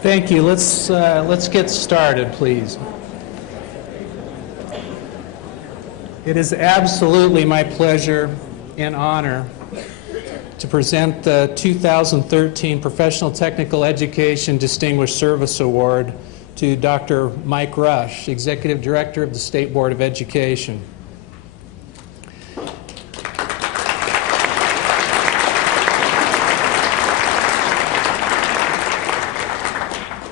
Thank you. Let's get started, please. It is absolutely my pleasure and honor to present the 2013 Professional Technical Education Distinguished Service Award to Dr. Mike Rush, Executive Director of the State Board of Education.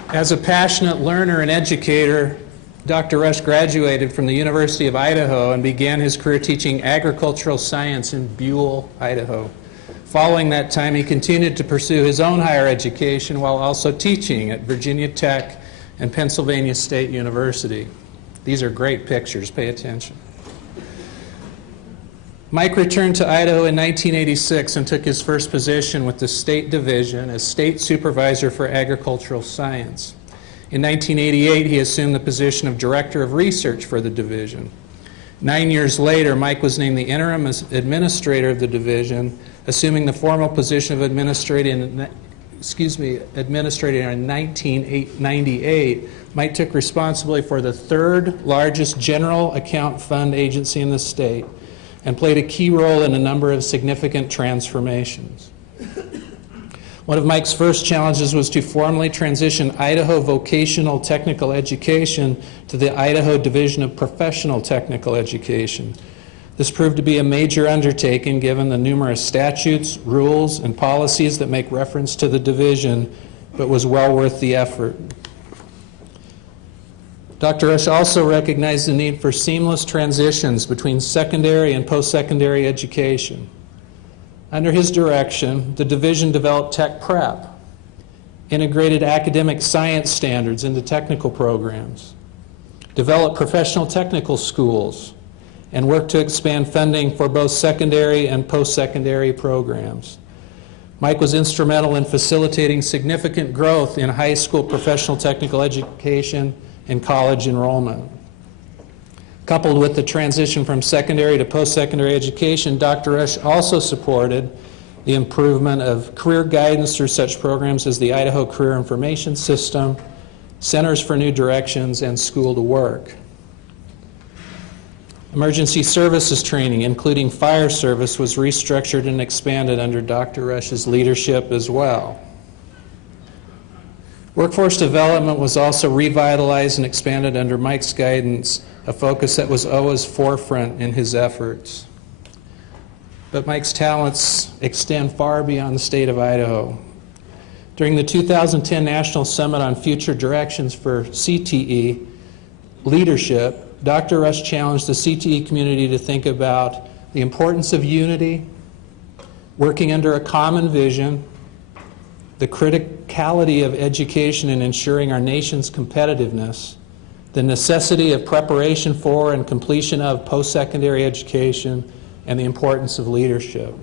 As a passionate learner and educator, Dr. Rush graduated from the University of Idaho and began his career teaching agricultural science in Buell, Idaho. Following that time, he continued to pursue his own higher education while also teaching at Virginia Tech and Pennsylvania State University. These are great pictures. Pay attention. Mike returned to Idaho in 1986 and took his first position with the State Division as State Supervisor for Agricultural Science. In 1988, he assumed the position of Director of Research for the division. 9 years later, Mike was named the interim administrator of the division, assuming the formal position of administrator in 1998. Mike took responsibility for the third largest general account fund agency in the state and played a key role in a number of significant transformations. One of Mike's first challenges was to formally transition Idaho Vocational Technical Education to the Idaho Division of Professional Technical Education. This proved to be a major undertaking given the numerous statutes, rules, and policies that make reference to the division, but was well worth the effort. Dr. Rush also recognized the need for seamless transitions between secondary and post-secondary education. Under his direction, the division developed Tech Prep, integrated academic science standards into technical programs, developed professional technical schools, and worked to expand funding for both secondary and post-secondary programs. Mike was instrumental in facilitating significant growth in high school professional technical education and college enrollment. Coupled with the transition from secondary to post-secondary education, Dr. Rush also supported the improvement of career guidance through such programs as the Idaho Career Information System, Centers for New Directions, and School to Work. Emergency services training, including fire service, was restructured and expanded under Dr. Rush's leadership as well. Workforce development was also revitalized and expanded under Mike's guidance, a focus that was always forefront in his efforts. But Mike's talents extend far beyond the state of Idaho. During the 2010 National Summit on Future Directions for CTE Leadership, Dr. Rush challenged the CTE community to think about the importance of unity, working under a common vision, the criticality of education in ensuring our nation's competitiveness, the necessity of preparation for and completion of post-secondary education, and the importance of leadership.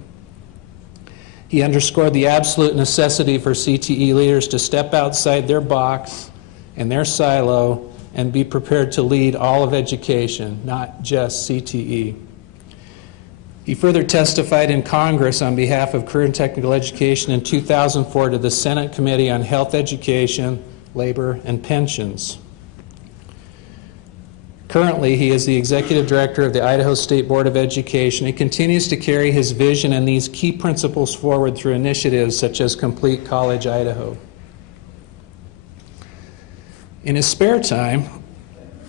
He underscored the absolute necessity for CTE leaders to step outside their box and their silo and be prepared to lead all of education, not just CTE. He further testified in Congress on behalf of Career and Technical Education in 2004 to the Senate Committee on Health Education, Labor, and Pensions. Currently, he is the Executive Director of the Idaho State Board of Education. He continues to carry his vision and these key principles forward through initiatives such as Complete College Idaho. In his spare time,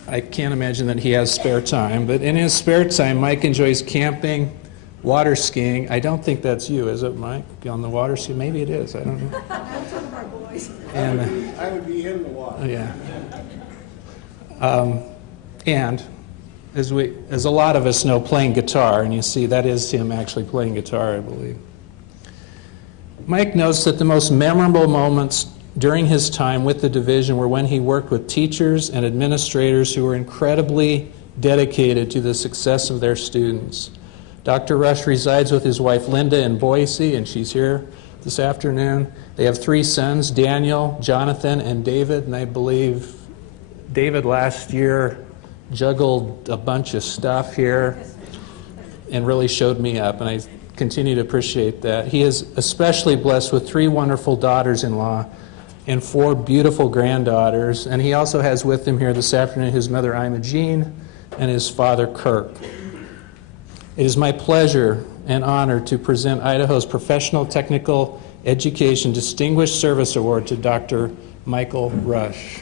I can't imagine that he has spare time, but in his spare time, Mike enjoys camping, water skiing. I don't think that's you, is it, Mike? On the water ski? Maybe it is. I don't know. That's one of our boys. And, I would be in the water. yeah. And as a lot of us know, playing guitar, and you see that is him actually playing guitar, I believe. Mike notes that the most memorable moments during his time with the division were when he worked with teachers and administrators who were incredibly dedicated to the success of their students. Dr. Rush resides with his wife Linda in Boise, and she's here this afternoon. They have 3 sons, Daniel, Jonathan, and David, and I believe David last year juggled a bunch of stuff here and really showed me up, and I continue to appreciate that. He is especially blessed with 3 wonderful daughters-in-law, and 4 beautiful granddaughters. And he also has with him here this afternoon his mother, Imogene, and his father, Kirk. It is my pleasure and honor to present Idaho's Professional Technical Education Distinguished Service Award to Dr. Michael Rush.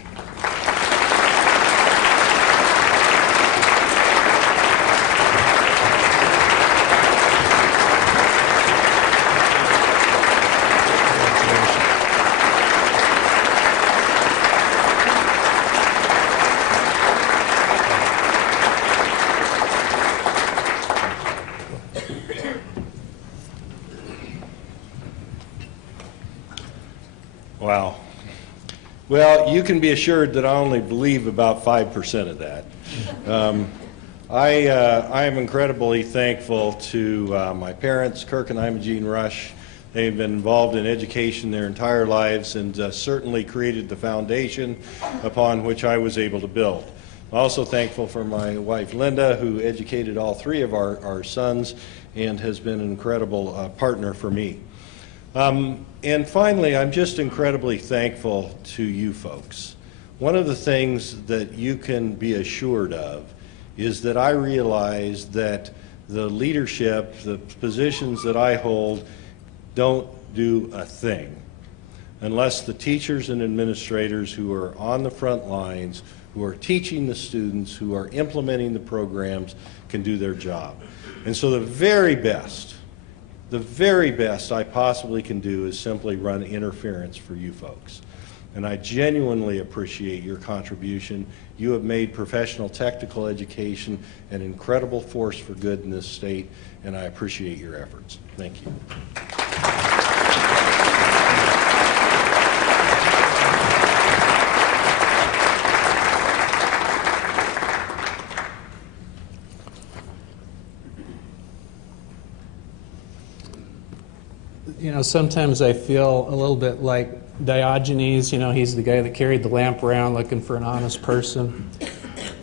Wow. Well, you can be assured that I only believe about 5% of that. I am incredibly thankful to my parents, Kirk and Imogene Rush. They've been involved in education their entire lives and certainly created the foundation upon which I was able to build. I'm also thankful for my wife, Linda, who educated all 3 of our sons and has been an incredible partner for me. And finally, I'm just incredibly thankful to you folks. One of the things that you can be assured of is that I realize that the leadership, the positions that I hold, don't do a thing unless the teachers and administrators who are on the front lines, who are teaching the students, who are implementing the programs, can do their job. And so the very best I possibly can do is simply run interference for you folks. And I genuinely appreciate your contribution. You have made professional technical education an incredible force for good in this state, and I appreciate your efforts. Thank you. You know, sometimes I feel a little bit like Diogenes. You know, he's the guy that carried the lamp around looking for an honest person.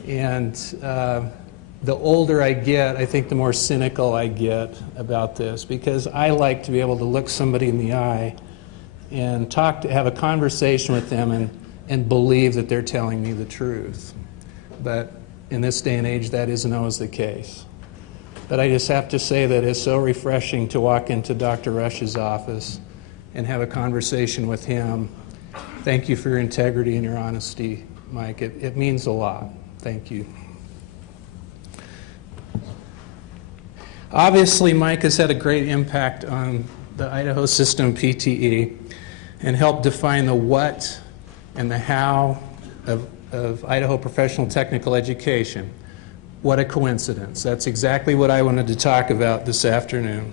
And the older I get, I think the more cynical I get about this, because I like to be able to look somebody in the eye and have a conversation with them and believe that they're telling me the truth. But in this day and age, that isn't always the case. But I just have to say that it's so refreshing to walk into Dr. Rush's office and have a conversation with him. Thank you for your integrity and your honesty, Mike. It means a lot. Thank you. Obviously, Mike has had a great impact on the Idaho system PTE and helped define the what and the how of Idaho professional technical education. What a coincidence. That's exactly what I wanted to talk about this afternoon.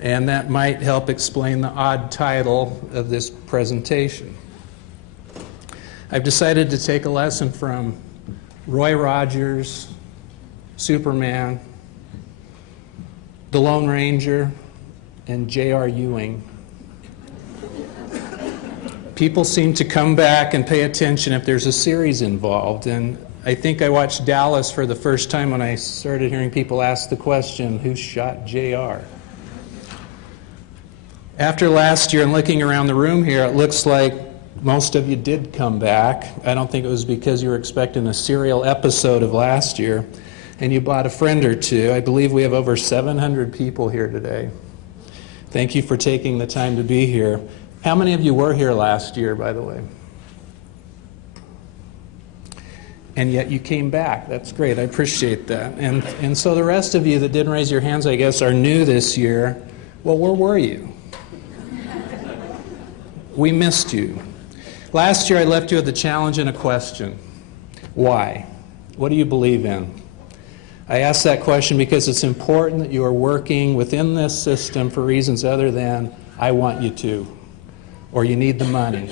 And that might help explain the odd title of this presentation. I've decided to take a lesson from Roy Rogers, Superman, the Lone Ranger, and J.R. Ewing. People seem to come back and pay attention if there's a series involved, and I think I watched Dallas for the first time when I started hearing people ask the question, who shot JR? After last year and looking around the room here, it looks like most of you did come back. I don't think it was because you were expecting a serial episode of last year and you bought a friend or two. I believe we have over 700 people here today. Thank you for taking the time to be here. How many of you were here last year, by the way? And yet you came back. That's great. I appreciate that. And so the rest of you that didn't raise your hands, I guess, are new this year. Well, where were you? We missed you. Last year I left you with a challenge and a question. Why? What do you believe in? I ask that question because it's important that you are working within this system for reasons other than I want you to, or you need the money,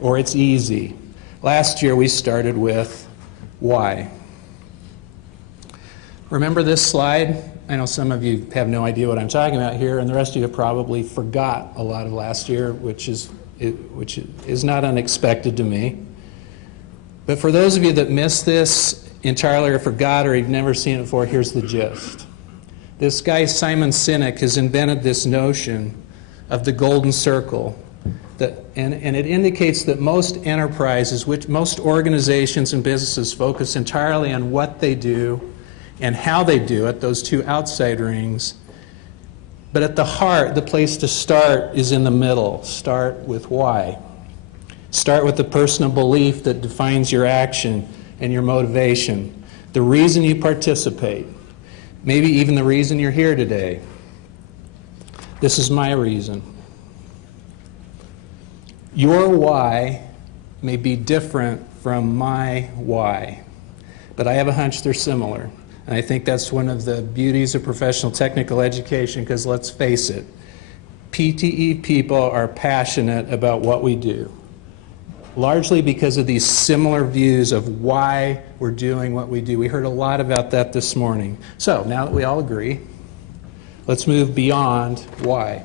or it's easy. Last year we started with why. Remember this slide? I know some of you have no idea what I'm talking about here, and the rest of you probably forgot a lot of last year, which is not unexpected to me. But for those of you that missed this entirely or forgot or you've never seen it before, here's the gist. This guy, Simon Sinek, has invented this notion of the golden circle, And it indicates that most enterprises, most organizations and businesses focus entirely on what they do and how they do it, those two outside rings. But at the heart, the place to start is in the middle. Start with why. Start with the personal belief that defines your action and your motivation, the reason you participate, maybe even the reason you're here today. This is my reason. Your why may be different from my why, but I have a hunch they're similar. And I think that's one of the beauties of professional technical education, because let's face it, PTE people are passionate about what we do, largely because of these similar views of why we're doing what we do. We heard a lot about that this morning. So now that we all agree, let's move beyond why.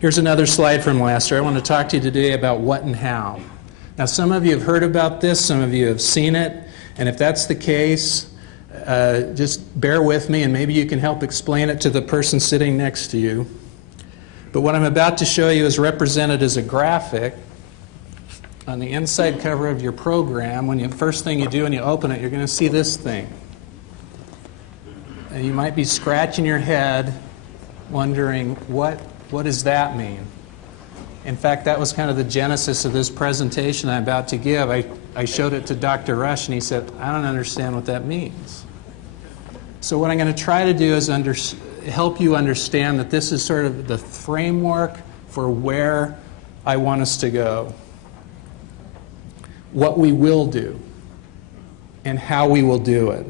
Here's another slide from last year. I want to talk to you today about what and how. Now, some of you have heard about this, some of you have seen it, and if that's the case, just bear with me and maybe you can help explain it to the person sitting next to you. But what I'm about to show you is represented as a graphic on the inside cover of your program. When first thing you do when you open it, you're going to see this thing. And you might be scratching your head wondering, what does that mean? In fact, that was kind of the genesis of this presentation I'm about to give. I showed it to Dr. Rush and he said, I don't understand what that means. So what I'm going to try to do is help you understand that this is sort of the framework for where I want us to go, what we will do, and how we will do it.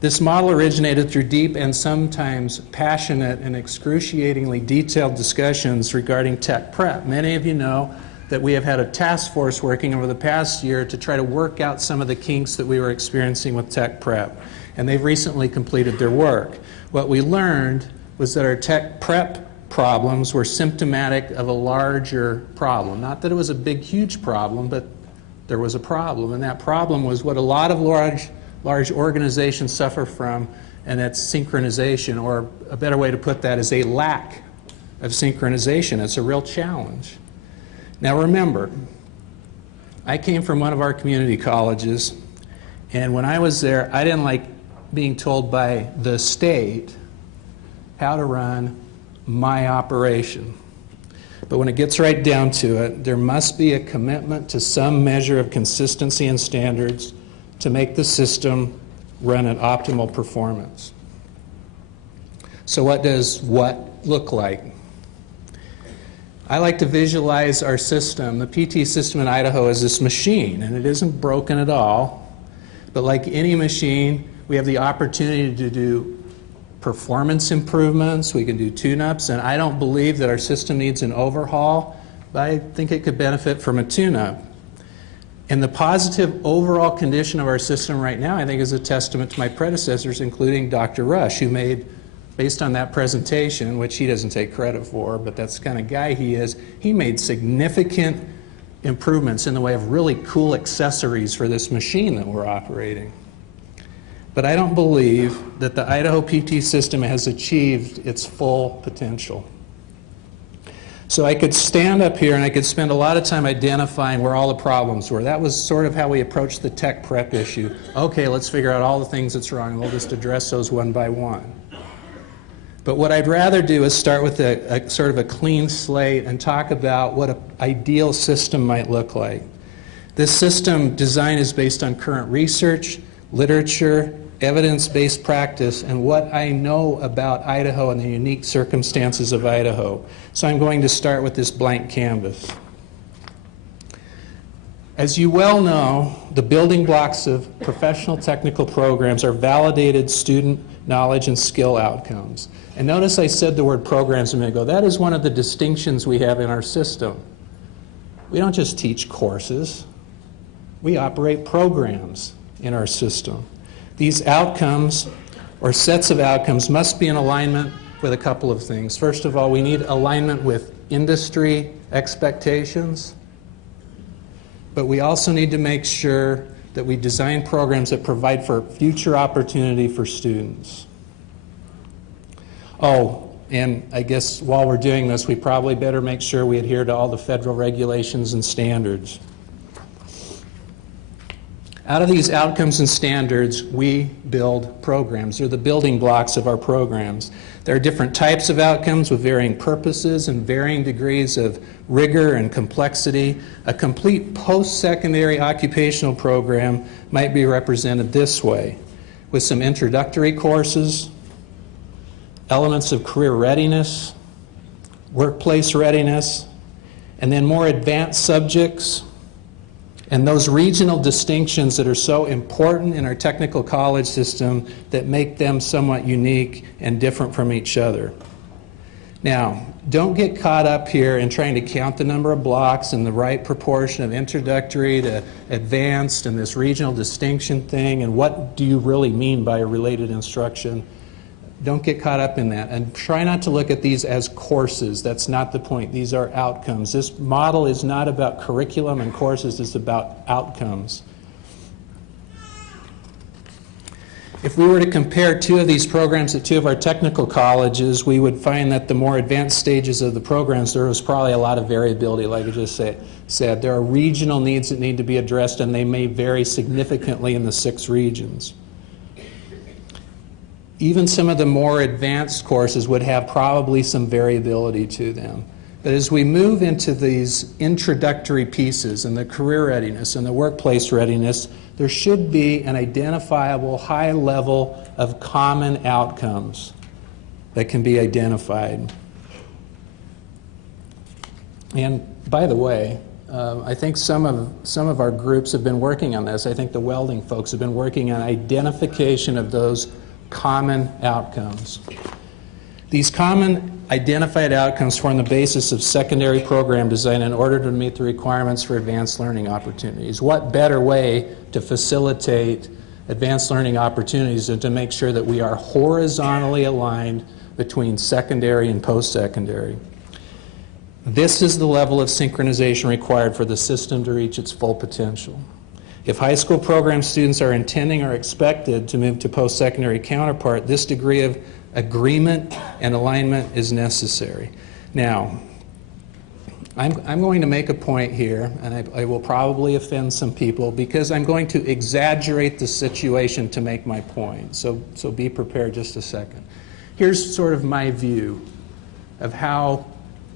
This model originated through deep and sometimes passionate and excruciatingly detailed discussions regarding tech prep. Many of you know that we have had a task force working over the past year to try to work out some of the kinks that we were experiencing with tech prep. And they've recently completed their work. What we learned was that our tech prep problems were symptomatic of a larger problem. Not that it was a big, huge problem, but there was a problem. And that problem was what a lot of large organizations suffer from, and that's synchronization, or a better way to put that is a lack of synchronization. It's a real challenge. Now remember, I came from one of our community colleges, and when I was there, I didn't like being told by the state how to run my operation. But when it gets right down to it, there must be a commitment to some measure of consistency and standards to make the system run at optimal performance. So what does what look like? I like to visualize our system. The PTE system in Idaho is this machine, and it isn't broken at all. But like any machine, we have the opportunity to do performance improvements, we can do tune-ups, and I don't believe that our system needs an overhaul, but I think it could benefit from a tune-up. And the positive overall condition of our system right now, I think, is a testament to my predecessors, including Dr. Rush, who made, based on that presentation, which he doesn't take credit for, but that's the kind of guy he is, he made significant improvements in the way of really cool accessories for this machine that we're operating. But I don't believe that the Idaho PT system has achieved its full potential. So I could stand up here and I could spend a lot of time identifying where all the problems were. That was sort of how we approached the tech prep issue. Okay, let's figure out all the things that's wrong, and we'll just address those one by one. But what I'd rather do is start with a sort of a clean slate and talk about what an ideal system might look like. This system design is based on current research, literature, evidence-based practice, and what I know about Idaho and the unique circumstances of Idaho. So I'm going to start with this blank canvas. As you well know, the building blocks of professional technical programs are validated student knowledge and skill outcomes. And notice I said the word programs a minute ago. That is one of the distinctions we have in our system. We don't just teach courses. We operate programs in our system. These outcomes, or sets of outcomes, must be in alignment with a couple of things. First of all, we need alignment with industry expectations, but we also need to make sure that we design programs that provide for future opportunity for students. Oh, And I guess while we're doing this, we probably better make sure we adhere to all the federal regulations and standards. Out of these outcomes and standards, we build programs. They're the building blocks of our programs. There are different types of outcomes with varying purposes and varying degrees of rigor and complexity. A complete post-secondary occupational program might be represented this way, with some introductory courses, elements of career readiness, workplace readiness, and then more advanced subjects, and those regional distinctions that are so important in our technical college system that make them somewhat unique and different from each other. Now, don't get caught up here in trying to count the number of blocks and the right proportion of introductory to advanced and this regional distinction thing and what do you really mean by a related instruction. Don't get caught up in that, and try not to look at these as courses. That's not the point. These are outcomes. This model is not about curriculum and courses, it's about outcomes. If we were to compare two of these programs at two of our technical colleges, we would find that the more advanced stages of the programs, there was probably a lot of variability, like I just said. There are regional needs that need to be addressed, and they may vary significantly in the 6 regions. Even some of the more advanced courses would have probably some variability to them. But as we move into these introductory pieces and the career readiness and the workplace readiness, there should be an identifiable high level of common outcomes that can be identified. And by the way, I think some of our groups have been working on this. I think the welding folks have been working on identification of those common outcomes. These common identified outcomes form the basis of secondary program design in order to meet the requirements for advanced learning opportunities. What better way to facilitate advanced learning opportunities than to make sure that we are horizontally aligned between secondary and post-secondary? This is the level of synchronization required for the system to reach its full potential. If high school program students are intending or expected to move to post-secondary counterpart, this degree of agreement and alignment is necessary. Now, I'm going to make a point here, and I will probably offend some people because I'm going to exaggerate the situation to make my point. So be prepared just a second. Here's sort of my view of how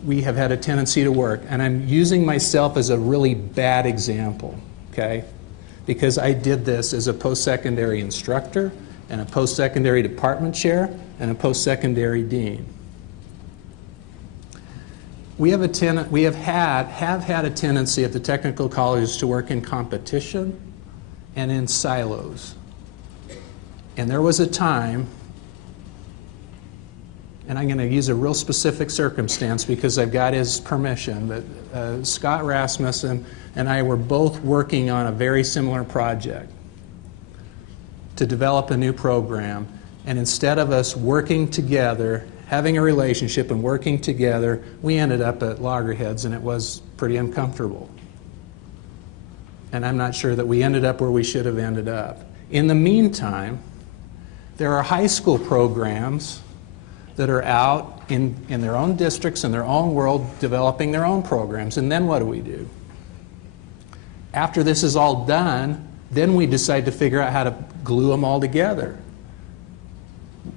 we have had a tendency to work, and I'm using myself as a really bad example, okay? Because I did this as a post-secondary instructor and a post-secondary department chair and a post-secondary dean. We have had a tendency at the technical colleges to work in competition and in silos. And there was a time, and I'm going to use a real specific circumstance because I've got his permission, but Scott Rasmussen and I were both working on a very similar project to develop a new program. And instead of us working together, having a relationship and working together, we ended up at loggerheads, and it was pretty uncomfortable. And I'm not sure that we ended up where we should have ended up. In the meantime, there are high school programs that are out in their own districts, in their own world, developing their own programs. And then what do? After this is all done, then we decide to figure out how to glue them all together.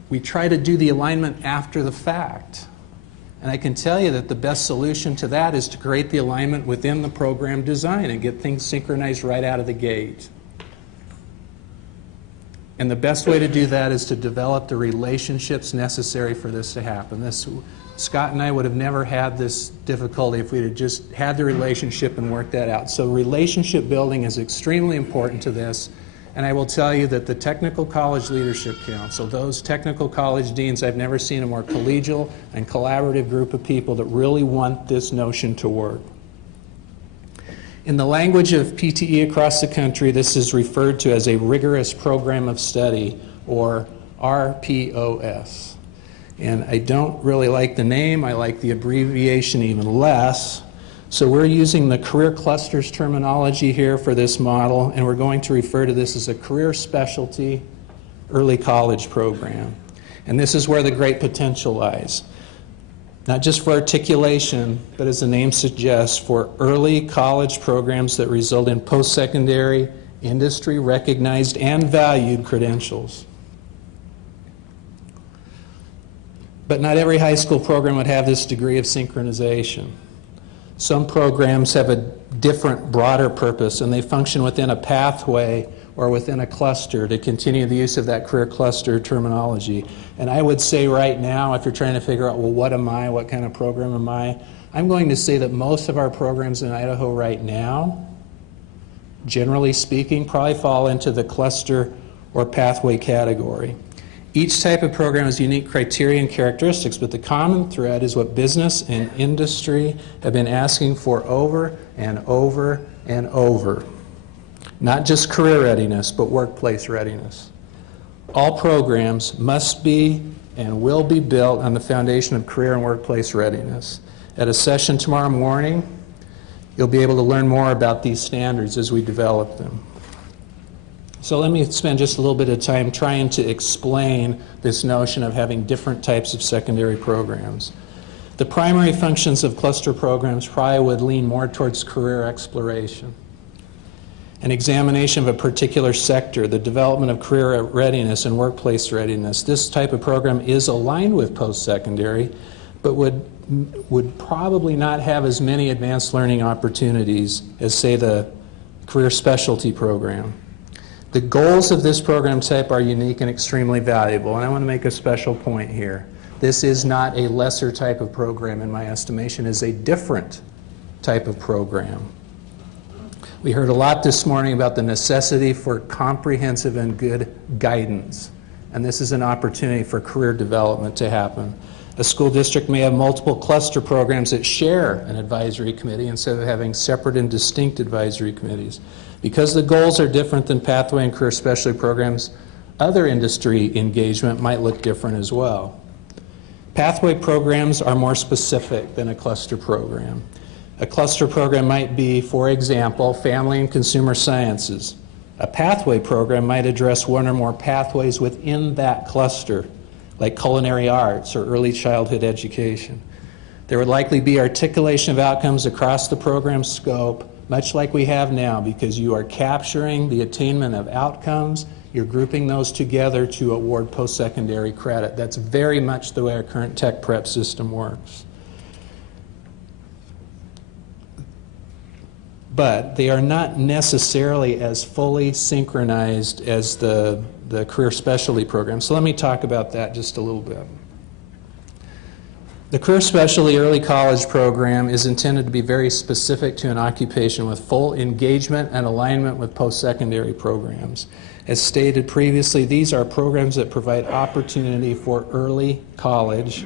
We try to do the alignment after the fact. And I can tell you that the best solution to that is to create the alignment within the program design and get things synchronized right out of the gate. And the best way to do that is to develop the relationships necessary for this to happen. Scott and I would have never had this difficulty if we had just had the relationship and worked that out. So relationship building is extremely important to this. And I will tell you that the Technical College Leadership Council, those technical college deans, I've never seen a more collegial and collaborative group of people that really want this notion to work. In the language of PTE across the country, this is referred to as a rigorous program of study, or RPOS. And I don't really like the name. I like the abbreviation even less. So we're using the career clusters terminology here for this model, and we're going to refer to this as a career specialty early college program. And this is where the great potential lies. not just for articulation, but as the name suggests, for early college programs that result in post-secondary, industry-recognized and valued credentials. But not every high school program would have this degree of synchronization. Some programs have a different, broader purpose, and they function within a pathway or within a cluster, to continue the use of that career cluster terminology. And I would say right now, if you're trying to figure out, well, what am I, what kind of program am I, I'm going to say that most of our programs in Idaho right now, generally speaking, probably fall into the cluster or pathway category. Each type of program has unique criteria and characteristics, but the common thread is what business and industry have been asking for over and over and over. Not just career readiness, but workplace readiness. All programs must be and will be built on the foundation of career and workplace readiness. At a session tomorrow morning, you'll be able to learn more about these standards as we develop them. So let me spend just a little bit of time trying to explain this notion of having different types of secondary programs. The primary functions of cluster programs probably would lean more towards career exploration. An examination of a particular sector, the development of career readiness and workplace readiness. This type of program is aligned with post-secondary, but would probably not have as many advanced learning opportunities as, say, the career specialty program. The goals of this program type are unique and extremely valuable, and I want to make a special point here. This is not a lesser type of program, in my estimation. It is a different type of program. We heard a lot this morning about the necessity for comprehensive and good guidance, and this is an opportunity for career development to happen. A school district may have multiple cluster programs that share an advisory committee instead of having separate and distinct advisory committees. Because the goals are different than pathway and career specialty programs, other industry engagement might look different as well. Pathway programs are more specific than a cluster program. A cluster program might be, for example, family and consumer sciences. A pathway program might address one or more pathways within that cluster, like culinary arts or early childhood education. There would likely be articulation of outcomes across the program scope, much like we have now, because you are capturing the attainment of outcomes, you're grouping those together to award post-secondary credit. That's very much the way our current tech prep system works. But they are not necessarily as fully synchronized as the career specialty program. So let me talk about that just a little bit. The career specialty early college program is intended to be very specific to an occupation with full engagement and alignment with post-secondary programs. As stated previously, these are programs that provide opportunity for early college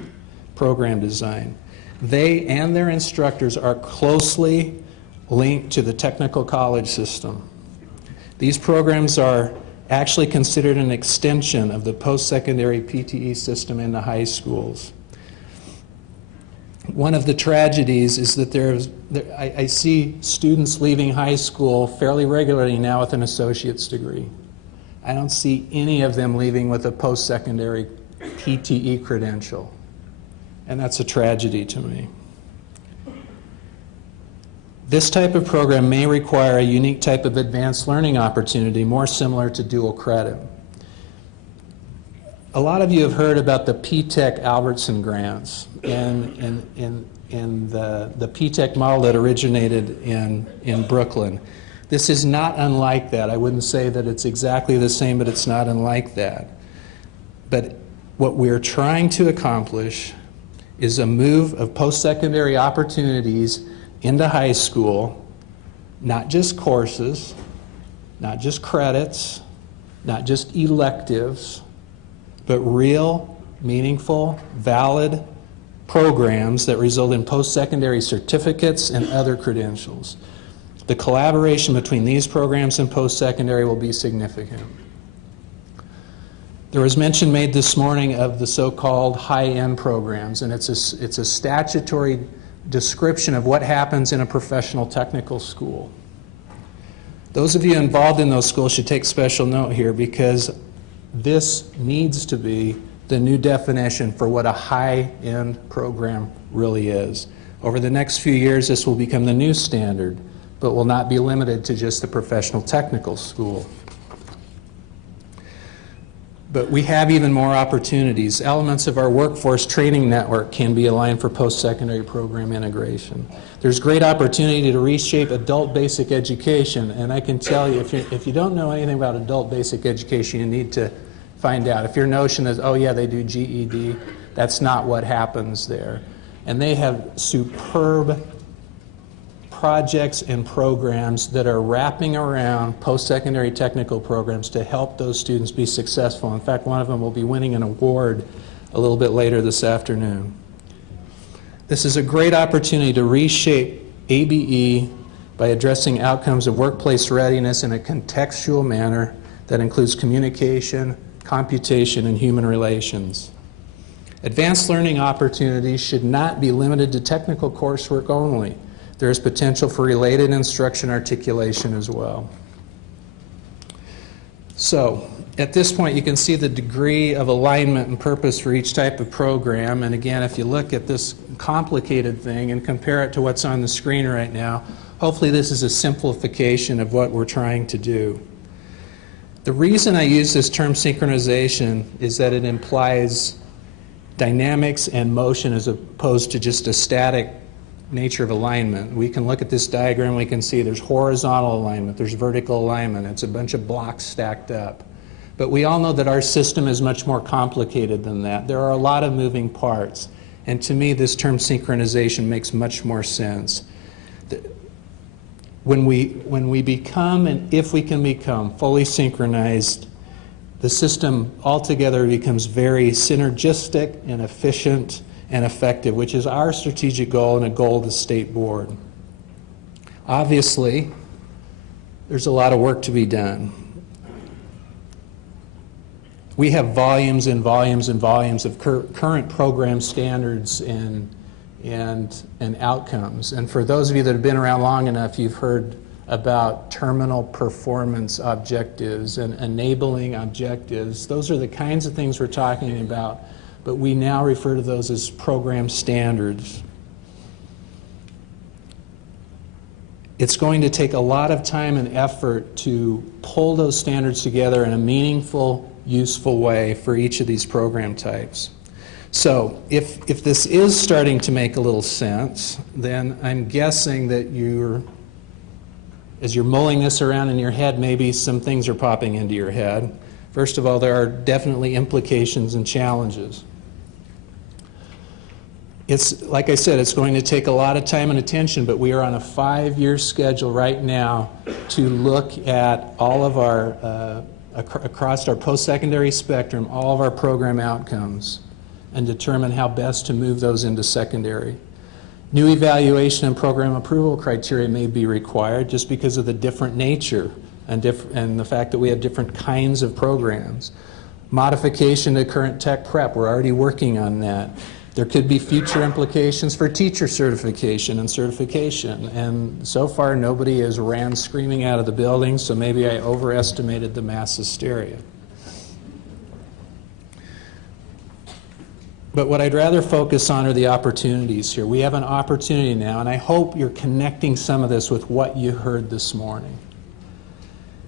program design. They and their instructors are closely linked to the technical college system. These programs are actually considered an extension of the post-secondary PTE system in the high schools. One of the tragedies is that I see students leaving high school fairly regularly now with an associate's degree. I don't see any of them leaving with a post-secondary PTE credential, and that's a tragedy to me. This type of program may require a unique type of advanced learning opportunity, more similar to dual credit. A lot of you have heard about the PTEC Albertson grants and the PTEC model that originated in Brooklyn. This is not unlike that. I wouldn't say that it's exactly the same, but it's not unlike that. But what we're trying to accomplish is a move of post-secondary opportunities into high school, not just courses, not just credits, not just electives, but real, meaningful, valid programs that result in post-secondary certificates and other credentials. The collaboration between these programs and post-secondary will be significant. There was mention made this morning of the so-called high-end programs, and it's a statutory description of what happens in a professional technical school. Those of you involved in those schools should take special note here, because this needs to be the new definition for what a high-end program really is. Over the next few years, this will become the new standard, but will not be limited to just the professional technical school. But we have even more opportunities. Elements of our workforce training network can be aligned for post-secondary program integration. There's great opportunity to reshape adult basic education, and I can tell you, if you don't know anything about adult basic education, you need to find out. If your notion is, oh yeah, they do GED, that's not what happens there. And they have superb projects and programs that are wrapping around post-secondary technical programs to help those students be successful. In fact, one of them will be winning an award a little bit later this afternoon. This is a great opportunity to reshape ABE by addressing outcomes of workplace readiness in a contextual manner that includes communication, computation, and human relations. Advanced learning opportunities should not be limited to technical coursework only. There is potential for related instruction articulation as well. So, at this point, you can see the degree of alignment and purpose for each type of program. And again, if you look at this complicated thing and compare it to what's on the screen right now, hopefully this is a simplification of what we're trying to do. The reason I use this term synchronization is that it implies dynamics and motion as opposed to just a static nature of alignment. We can look at this diagram, we can see there's horizontal alignment, there's vertical alignment, it's a bunch of blocks stacked up. But we all know that our system is much more complicated than that. There are a lot of moving parts, and to me this term synchronization makes much more sense. When we become, and if we can become, fully synchronized, the system altogether becomes very synergistic and efficient and effective, which is our strategic goal and a goal of the state board. Obviously, there's a lot of work to be done. We have volumes and volumes and volumes of current program standards and outcomes. And for those of you that have been around long enough, you've heard about terminal performance objectives and enabling objectives. Those are the kinds of things we're talking about, but we now refer to those as program standards. It's going to take a lot of time and effort to pull those standards together in a meaningful, useful way for each of these program types. So if this is starting to make a little sense, then I'm guessing that as you're mulling this around in your head, maybe some things are popping into your head. First of all, there are definitely implications and challenges. It's, like I said, it's going to take a lot of time and attention, but we are on a 5-year schedule right now to look at all of our, across our post-secondary spectrum, all of our program outcomes and determine how best to move those into secondary. New evaluation and program approval criteria may be required just because of the different nature and the fact that we have different kinds of programs. Modification to current tech prep, we're already working on that. There could be future implications for teacher certification and certification, and so far nobody has ran screaming out of the building, so maybe I overestimated the mass hysteria. But what I'd rather focus on are the opportunities here. We have an opportunity now, and I hope you're connecting some of this with what you heard this morning.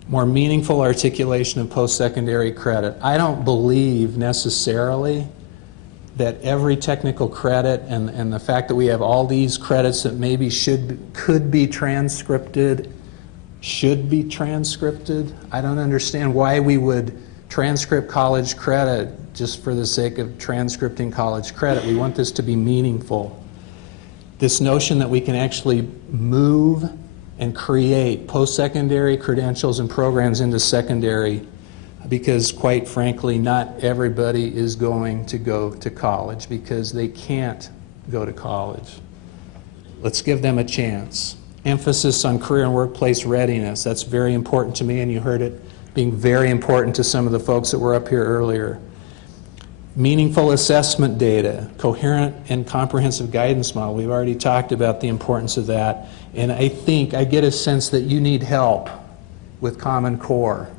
More meaningful articulation of post-secondary credit. I don't believe necessarily that every technical credit and the fact that we have all these credits that maybe could be transcripted, should be transcripted. I don't understand why we would transcript college credit just for the sake of transcripting college credit. We want this to be meaningful. This notion that we can actually move and create post-secondary credentials and programs into secondary, because quite frankly, not everybody is going to go to college because they can't go to college. Let's give them a chance. Emphasis on career and workplace readiness, that's very important to me, and you heard it being very important to some of the folks that were up here earlier. Meaningful assessment data, coherent and comprehensive guidance model. We've already talked about the importance of that, and I get a sense that you need help with Common Core.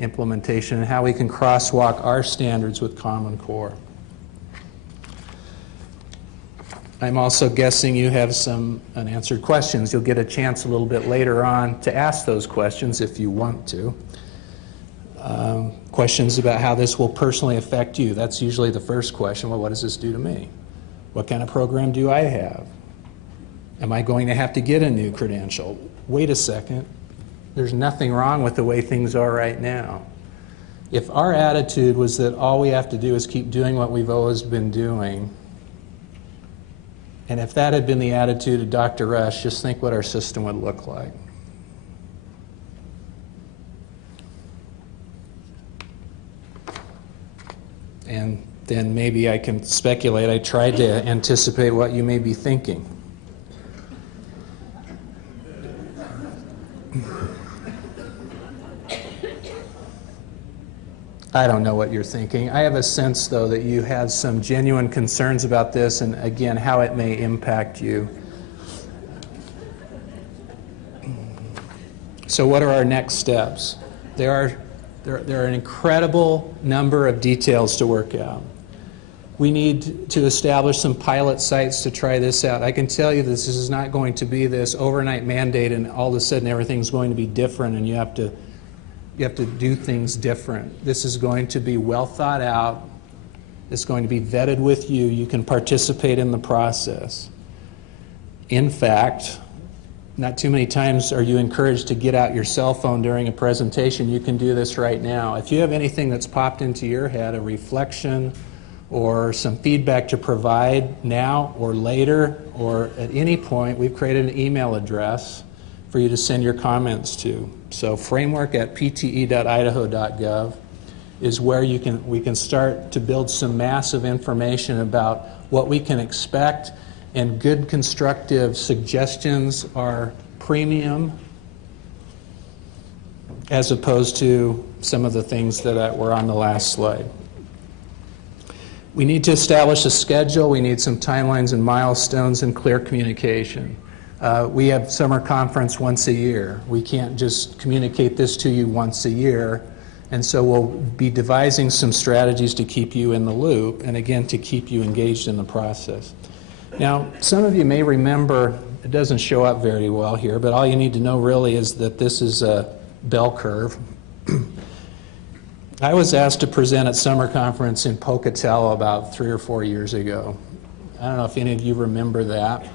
implementation and how we can crosswalk our standards with Common Core. I'm also guessing you have some unanswered questions. You'll get a chance a little bit later on to ask those questions if you want to. Questions about how this will personally affect you. That's usually the first question. Well, what does this do to me? What kind of program do I have? Am I going to have to get a new credential? Wait a second. There's nothing wrong with the way things are right now. If our attitude was that all we have to do is keep doing what we've always been doing, and if that had been the attitude of Dr. Rush, just think what our system would look like. And then maybe I can speculate. I tried to anticipate what you may be thinking. I don't know what you're thinking. I have a sense, though, that you have some genuine concerns about this and, again, how it may impact you. So what are our next steps? There are an incredible number of details to work out. We need to establish some pilot sites to try this out. I can tell you this is not going to be this overnight mandate and all of a sudden everything's going to be different and you have to do things different. This is going to be well thought out. It's going to be vetted with you. You can participate in the process. In fact, not too many times are you encouraged to get out your cell phone during a presentation. You can do this right now. If you have anything that's popped into your head, a reflection or some feedback to provide now or later or at any point, we've created an email address for you to send your comments to. So framework@pte.idaho.gov is where we can start to build some massive information about what we can expect, and good constructive suggestions are premium as opposed to some of the things that were on the last slide. We need to establish a schedule. We need some timelines and milestones and clear communication. We have summer conference once a year. We can't just communicate this to you once a year, and so we'll be devising some strategies to keep you in the loop and, again, to keep you engaged in the process. Now, some of you may remember, it doesn't show up very well here, but all you need to know really is that this is a bell curve. I was asked to present at summer conference in Pocatello about 3 or 4 years ago. I don't know if any of you remember that.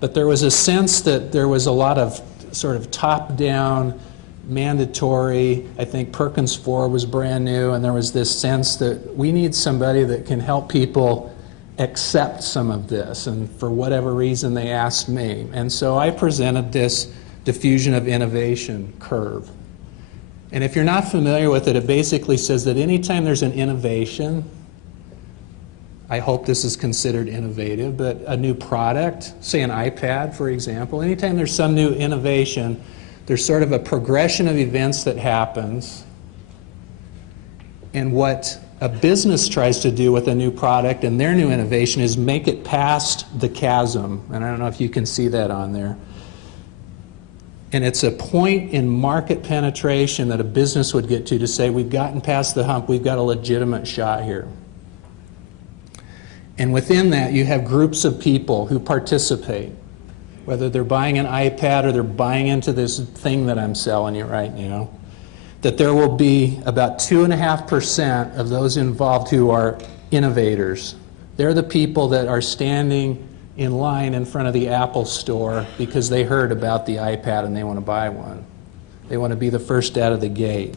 But there was a sense that there was a lot of sort of top-down, mandatory, I think Perkins 4 was brand new, and there was this sense that we need somebody that can help people accept some of this, and for whatever reason they asked me. And so I presented this diffusion of innovation curve. And if you're not familiar with it, it basically says that anytime there's an innovation, I hope this is considered innovative, but a new product, say an iPad, for example, anytime there's some new innovation, there's sort of a progression of events that happens, and what a business tries to do with a new product and their new innovation is make it past the chasm, and I don't know if you can see that on there. And it's a point in market penetration that a business would get to say, we've gotten past the hump, we've got a legitimate shot here. And within that, you have groups of people who participate, whether they're buying an iPad or they're buying into this thing that I'm selling you right now, that there will be about 2.5% of those involved who are innovators. They're the people that are standing in line in front of the Apple store because they heard about the iPad and they want to buy one. They want to be the first out of the gate.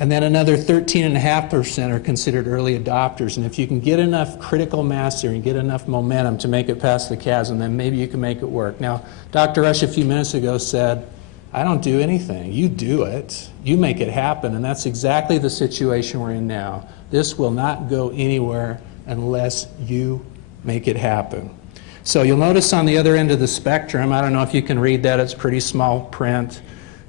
And then another 13.5% are considered early adopters. And if you can get enough critical mass here and get enough momentum to make it past the chasm, then maybe you can make it work. Now, Dr. Rush a few minutes ago said, I don't do anything. You do it. You make it happen. And that's exactly the situation we're in now. This will not go anywhere unless you make it happen. So you'll notice on the other end of the spectrum, I don't know if you can read that, it's pretty small print.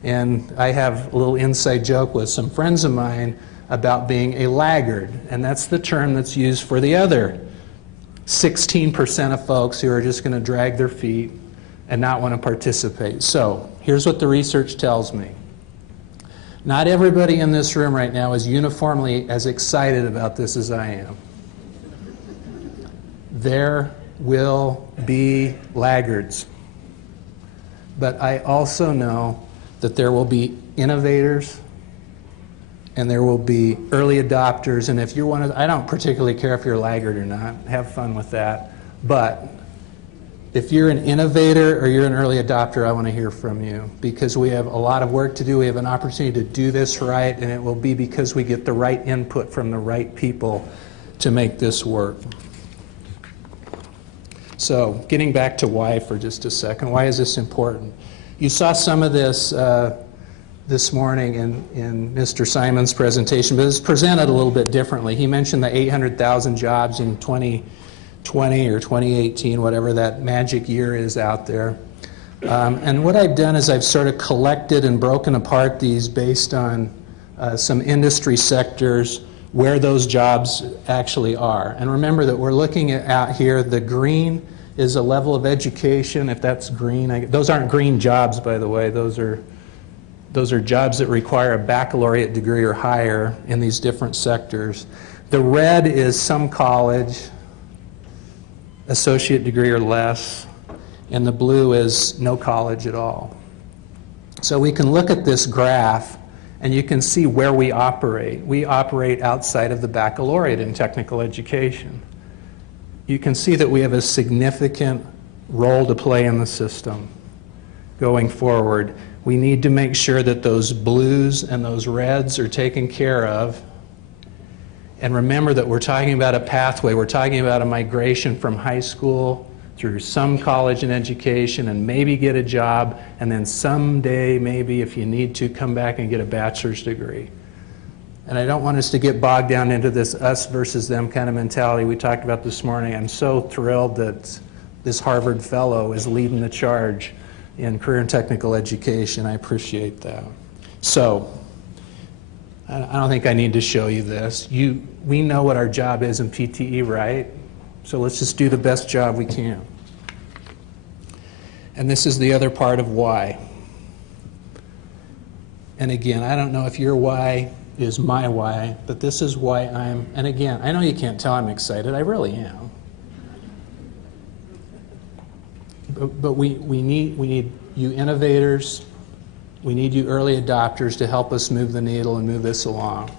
And I have a little inside joke with some friends of mine about being a laggard. And that's the term that's used for the other 16% of folks who are just going to drag their feet and not want to participate. So here's what the research tells me. Not everybody in this room right now is uniformly as excited about this as I am. There will be laggards. But I also know that there will be innovators and there will be early adopters. And if you're one of, I don't particularly care if you're a laggard or not, have fun with that. But if you're an innovator or you're an early adopter, I want to hear from you, because we have a lot of work to do. We have an opportunity to do this right, and it will be because we get the right input from the right people to make this work. So getting back to why for just a second, why is this important? You saw some of this this morning in Mr. Simon's presentation, but it's presented a little bit differently. He mentioned the 800,000 jobs in 2020 or 2018, whatever that magic year is out there. And what I've done is I've sort of collected and broken apart these based on some industry sectors where those jobs actually are. And remember that we're looking at here, the green is a level of education, if that's green. Those aren't green jobs, by the way. Those are jobs that require a baccalaureate degree or higher in these different sectors. The red is some college, associate degree or less, and the blue is no college at all. So we can look at this graph and you can see where we operate. We operate outside of the baccalaureate in technical education. You can see that we have a significant role to play in the system going forward. We need to make sure that those blues and those reds are taken care of. And remember that we're talking about a pathway. We're talking about a migration from high school through some college and education and maybe get a job, and then someday, maybe if you need to, come back and get a bachelor's degree. And I don't want us to get bogged down into this us versus them kind of mentality we talked about this morning. I'm so thrilled that this Harvard fellow is leading the charge in career and technical education. I appreciate that. So, I don't think I need to show you this. We know what our job is in PTE, right? So let's just do the best job we can. And this is the other part of why. And again, I don't know if your why is my why, but this is why I'm, and again, I know you can't tell I'm excited, I really am. But we need you innovators, we need you early adopters to help us move the needle and move this along.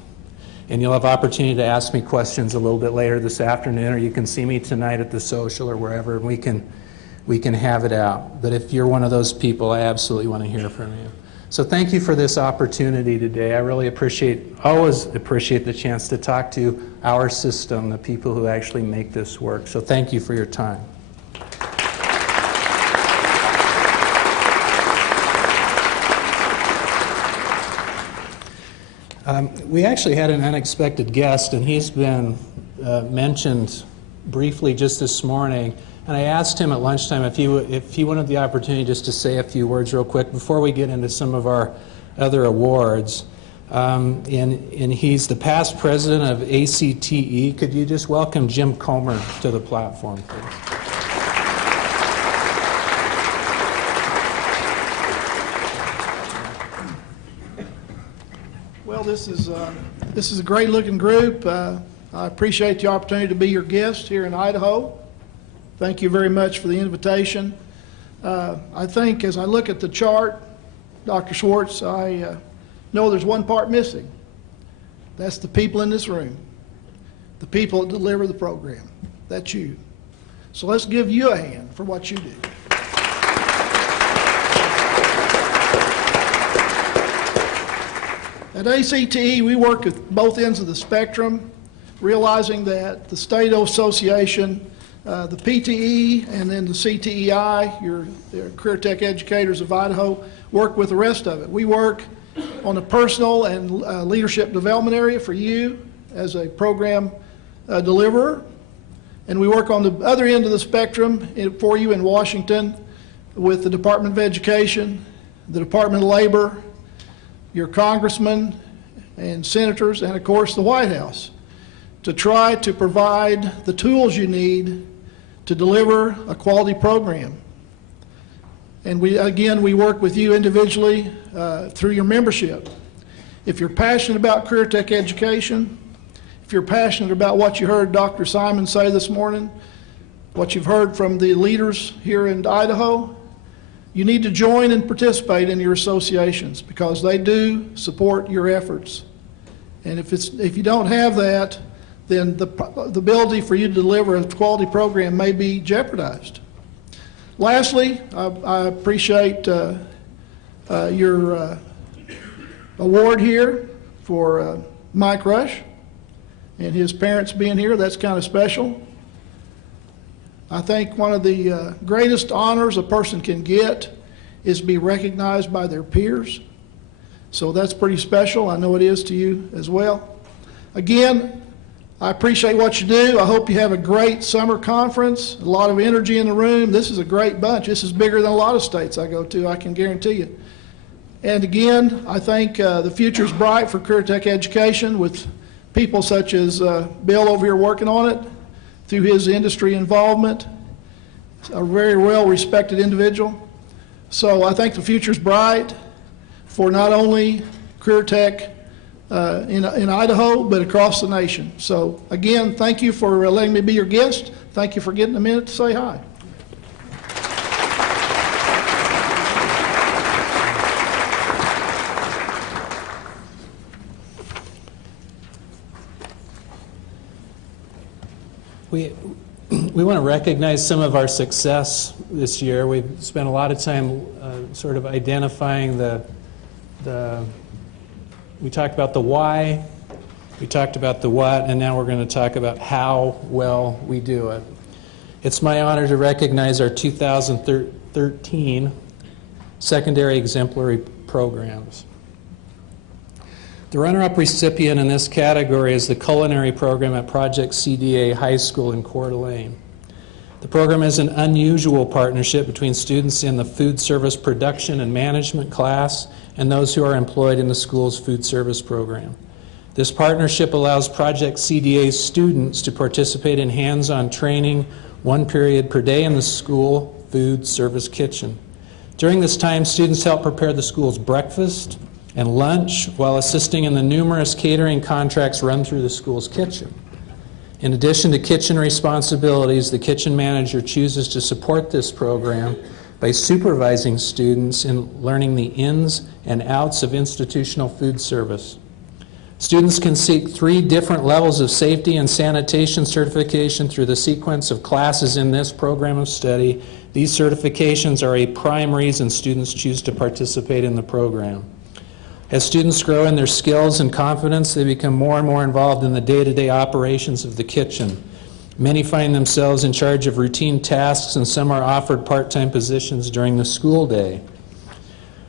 And you'll have opportunity to ask me questions a little bit later this afternoon, or you can see me tonight at the social or wherever, and we can have it out. But if you're one of those people, I absolutely want to hear from you. So thank you for this opportunity today. I really always appreciate the chance to talk to our system, the people who actually make this work. So thank you for your time. We actually had an unexpected guest, and he's been mentioned briefly just this morning. And I asked him at lunchtime if he wanted the opportunity just to say a few words real quick before we get into some of our other awards. And he's the past president of ACTE. Could you just welcome Jim Comer to the platform, please? Well, this is a great-looking group. I appreciate the opportunity to be your guest here in Idaho. Thank you very much for the invitation. I think as I look at the chart, Dr. Schwartz, I know there's one part missing. That's the people in this room, the people that deliver the program. That's you. So let's give you a hand for what you do. At ACTE, we work at both ends of the spectrum, realizing that the state association, the PTE, and then the CTEI, your Career Tech Educators of Idaho, work with the rest of it. We work on a personal and leadership development area for you as a program deliverer, and we work on the other end of the spectrum for you in Washington with the Department of Education, the Department of Labor, your congressmen and senators, and of course the White House, to try to provide the tools you need to deliver a quality program. And we work with you individually through your membership. If you're passionate about career tech education, if you're passionate about what you heard Dr. Simon say this morning, what you've heard from the leaders here in Idaho, you need to join and participate in your associations because they do support your efforts. And if you don't have that, then the ability for you to deliver a quality program may be jeopardized. Lastly, I appreciate your award here for Mike Rush and his parents being here. That's kind of special. I think one of the greatest honors a person can get is to be recognized by their peers. So that's pretty special. I know it is to you as well. Again, I appreciate what you do. I hope you have a great summer conference, a lot of energy in the room. This is a great bunch. This is bigger than a lot of states I go to, I can guarantee you. And again, I think the future is bright for career tech education with people such as Bill over here working on it through his industry involvement, a very well-respected individual. So I think the future is bright for not only career tech in Idaho, but across the nation. So again, thank you for letting me be your guest. Thank you for getting a minute to say hi. We want to recognize some of our success this year. We've spent a lot of time sort of identifying we talked about the why, we talked about the what, and now we're going to talk about how well we do it. It's my honor to recognize our 2013 secondary exemplary programs. The runner-up recipient in this category is the culinary program at Project CDA High School in Coeur d'Alene. The program is an unusual partnership between students in the food service production and management class and those who are employed in the school's food service program. This partnership allows Project CDA's students to participate in hands-on training 1 period per day in the school food service kitchen. During this time, students help prepare the school's breakfast and lunch while assisting in the numerous catering contracts run through the school's kitchen. In addition to kitchen responsibilities, the kitchen manager chooses to support this program by supervising students in learning the ins and outs of institutional food service. Students can seek 3 different levels of safety and sanitation certification through the sequence of classes in this program of study. These certifications are a prime reason students choose to participate in the program. As students grow in their skills and confidence, they become more and more involved in the day-to-day operations of the kitchen. Many find themselves in charge of routine tasks, and some are offered part-time positions during the school day.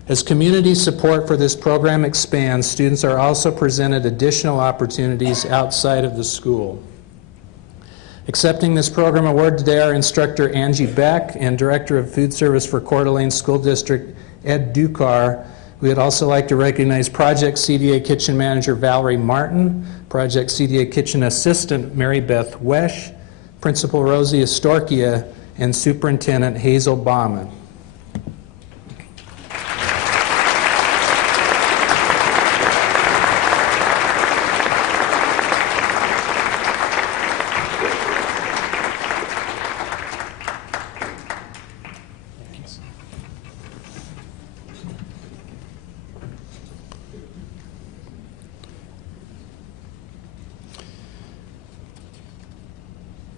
As community support for this program expands, students are also presented additional opportunities outside of the school. Accepting this program award today are instructor Angie Beck and Director of Food Service for Coeur d'Alene School District Ed Dukar. We would also like to recognize Project CDA Kitchen Manager Valerie Martin, Project CDA Kitchen Assistant Mary Beth Wesch, Principal Rosie Astorkia, and Superintendent Hazel Baumann.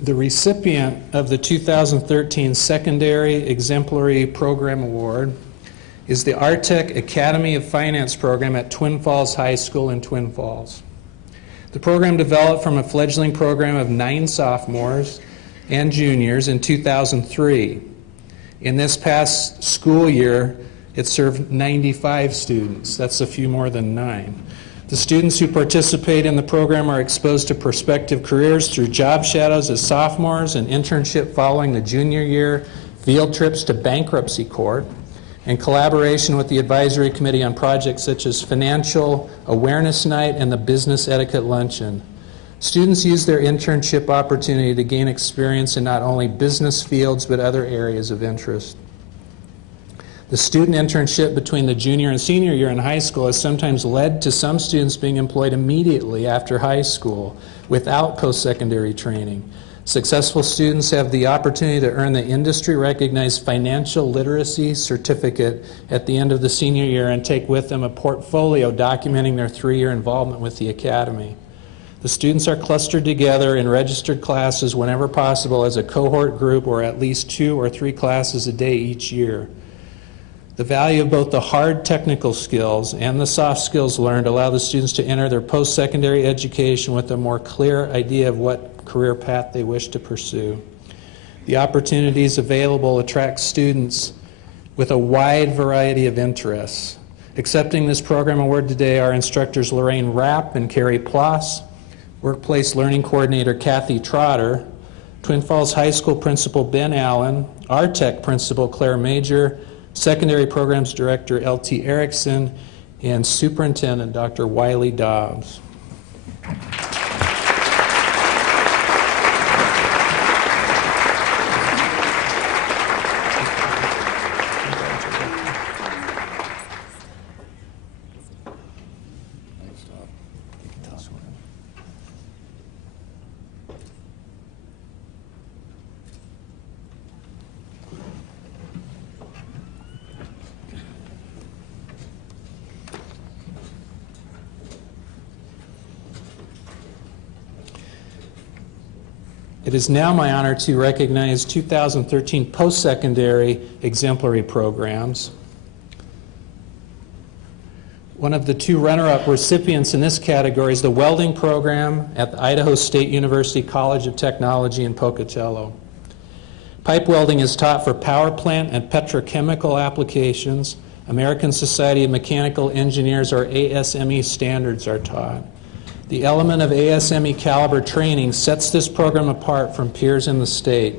The recipient of the 2013 Secondary Exemplary Program Award is the Artec Academy of Finance program at Twin Falls High School in Twin Falls. The program developed from a fledgling program of 9 sophomores and juniors in 2003. In this past school year, it served 95 students. That's a few more than 9. The students who participate in the program are exposed to prospective careers through job shadows as sophomores, an internship following the junior year, field trips to bankruptcy court, and collaboration with the advisory committee on projects such as Financial Awareness Night and the Business Etiquette Luncheon. Students use their internship opportunity to gain experience in not only business fields but other areas of interest. The student internship between the junior and senior year in high school has sometimes led to some students being employed immediately after high school without post-secondary training. Successful students have the opportunity to earn the industry-recognized financial literacy certificate at the end of the senior year and take with them a portfolio documenting their 3-year involvement with the academy. The students are clustered together in registered classes whenever possible as a cohort group or at least 2 or 3 classes a day each year. The value of both the hard technical skills and the soft skills learned allow the students to enter their post-secondary education with a more clear idea of what career path they wish to pursue. The opportunities available attract students with a wide variety of interests. Accepting this program award today are instructors Lorraine Rapp and Carrie Ploss, Workplace Learning Coordinator Kathy Trotter, Twin Falls High School Principal Ben Allen, RTech Principal Claire Major, Secondary Programs Director L.T. Erickson, and Superintendent Dr. Wiley Dobbs. It is now my honor to recognize 2013 post-secondary exemplary programs. One of the 2 runner-up recipients in this category is the welding program at the Idaho State University College of Technology in Pocatello. Pipe welding is taught for power plant and petrochemical applications. American Society of Mechanical Engineers, or ASME, standards are taught. The element of ASME caliber training sets this program apart from peers in the state.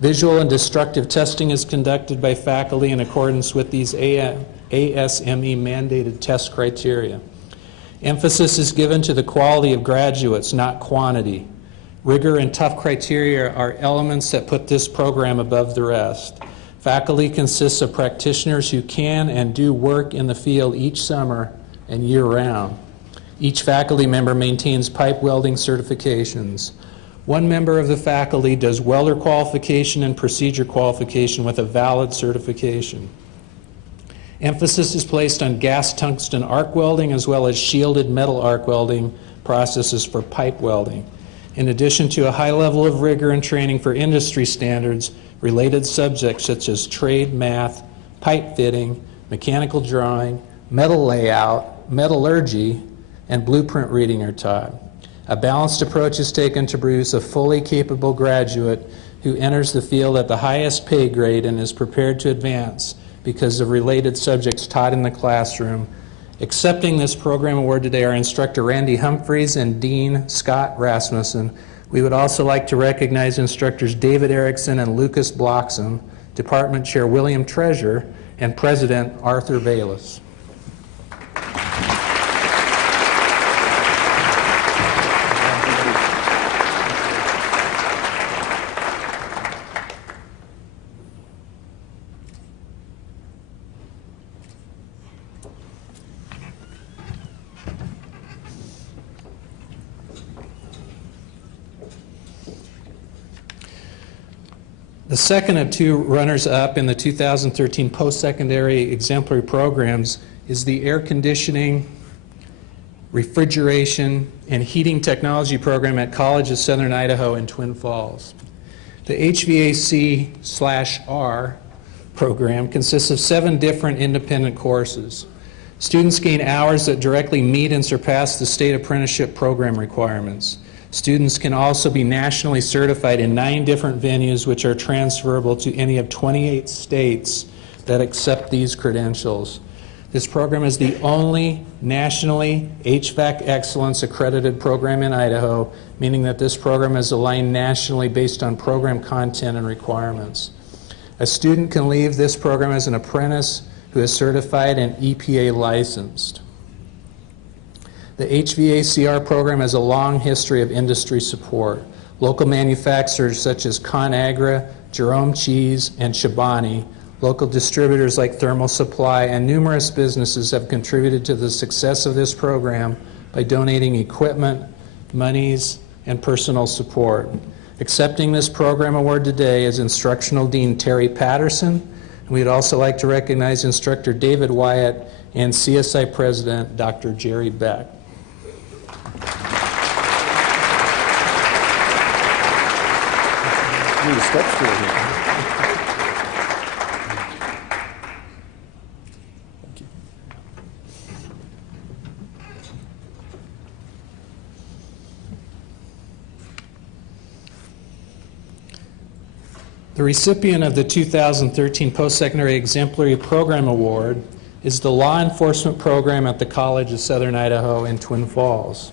Visual and destructive testing is conducted by faculty in accordance with these ASME mandated test criteria. Emphasis is given to the quality of graduates, not quantity. Rigor and tough criteria are elements that put this program above the rest. Faculty consists of practitioners who can and do work in the field each summer and year-round. Each faculty member maintains pipe welding certifications. One member of the faculty does welder qualification and procedure qualification with a valid certification. Emphasis is placed on gas tungsten arc welding as well as shielded metal arc welding processes for pipe welding. In addition to a high level of rigor and training for industry standards, related subjects such as trade math, pipe fitting, mechanical drawing, metal layout, metallurgy, and blueprint reading are taught. A balanced approach is taken to produce a fully capable graduate who enters the field at the highest pay grade and is prepared to advance because of related subjects taught in the classroom. Accepting this program award today are instructor Randy Humphreys and Dean Scott Rasmussen. We would also like to recognize instructors David Erickson and Lucas Bloxam, Department Chair William Treasure, and President Arthur Bayless. The second of 2 runners-up in the 2013 post-secondary exemplary programs is the air conditioning, refrigeration, and heating technology program at College of Southern Idaho in Twin Falls. The HVAC/R program consists of 7 different independent courses. Students gain hours that directly meet and surpass the state apprenticeship program requirements. Students can also be nationally certified in 9 different venues which are transferable to any of 28 states that accept these credentials. This program is the only nationally HVAC Excellence accredited program in Idaho, meaning that this program is aligned nationally based on program content and requirements. A student can leave this program as an apprentice who is certified and EPA licensed. The HVACR program has a long history of industry support. Local manufacturers such as ConAgra, Jerome Cheese, and Chobani Local distributors like Thermal Supply and numerous businesses have contributed to the success of this program by donating equipment, monies, and personal support. Accepting this program award today is Instructional Dean Terry Patterson. We'd also like to recognize Instructor David Wyatt and CSI President Dr. Jerry Beck. Need a step stool here. Thank you. The recipient of the 2013 Post-Secondary Exemplary Program Award is the Law Enforcement Program at the College of Southern Idaho in Twin Falls.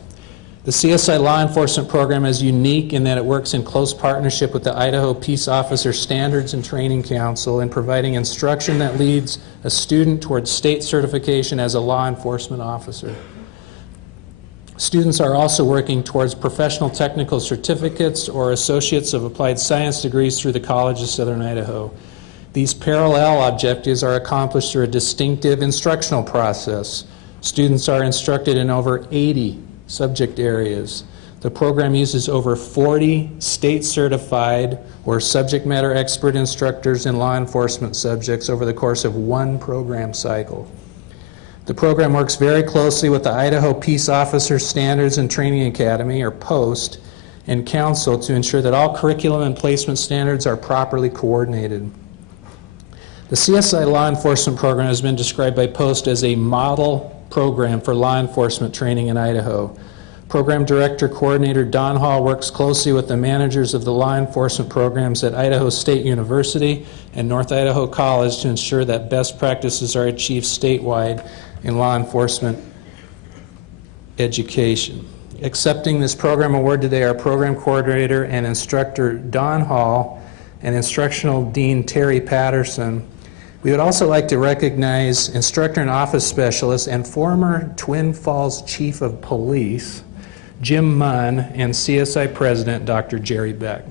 The CSI Law Enforcement Program is unique in that it works in close partnership with the Idaho Peace Officer Standards and Training Council in providing instruction that leads a student towards state certification as a law enforcement officer. Students are also working towards professional technical certificates or Associates of Applied Science degrees through the College of Southern Idaho. These parallel objectives are accomplished through a distinctive instructional process. Students are instructed in over 80 subject areas. The program uses over 40 state-certified or subject matter expert instructors in law enforcement subjects over the course of one program cycle. The program works very closely with the Idaho Peace Officer Standards and Training Academy, or POST, and Council to ensure that all curriculum and placement standards are properly coordinated. The CSI Law Enforcement Program has been described by POST as a model program for law enforcement training in Idaho. Program Director Coordinator Don Hall works closely with the managers of the law enforcement programs at Idaho State University and North Idaho College to ensure that best practices are achieved statewide in law enforcement education. Accepting this program award today are Program Coordinator and Instructor Don Hall and Instructional Dean Terry Patterson. We would also like to recognize Instructor and Office Specialist and former Twin Falls Chief of Police, Jim Munn, and CSI President, Dr. Jerry Beck.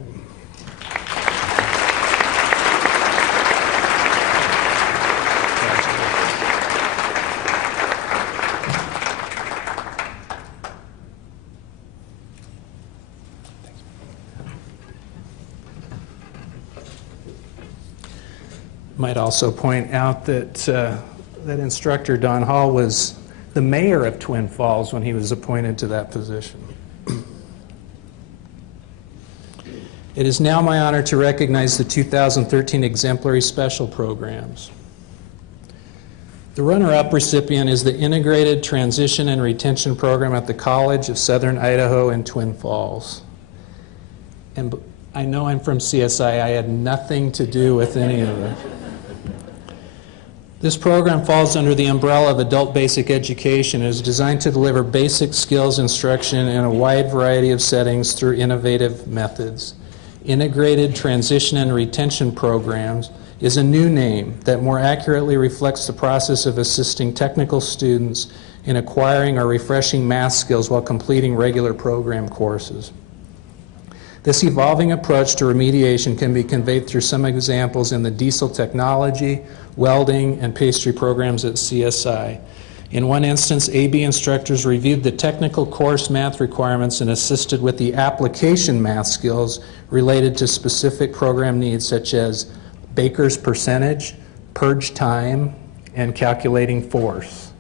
Might also point out that that instructor, Don Hall, was the mayor of Twin Falls when he was appointed to that position. It is now my honor to recognize the 2013 Exemplary Special Programs. The runner-up recipient is the Integrated Transition and Retention Program at the College of Southern Idaho in Twin Falls. And I know I'm from CSI. I had nothing to do with any of it. This program falls under the umbrella of Adult Basic Education and is designed to deliver basic skills instruction in a wide variety of settings through innovative methods. Integrated Transition and Retention Programs is a new name that more accurately reflects the process of assisting technical students in acquiring or refreshing math skills while completing regular program courses. This evolving approach to remediation can be conveyed through some examples in the diesel technology, welding, and pastry programs at CSI. In one instance, AB instructors reviewed the technical course math requirements and assisted with the application math skills related to specific program needs such as baker's percentage, purge time, and calculating force.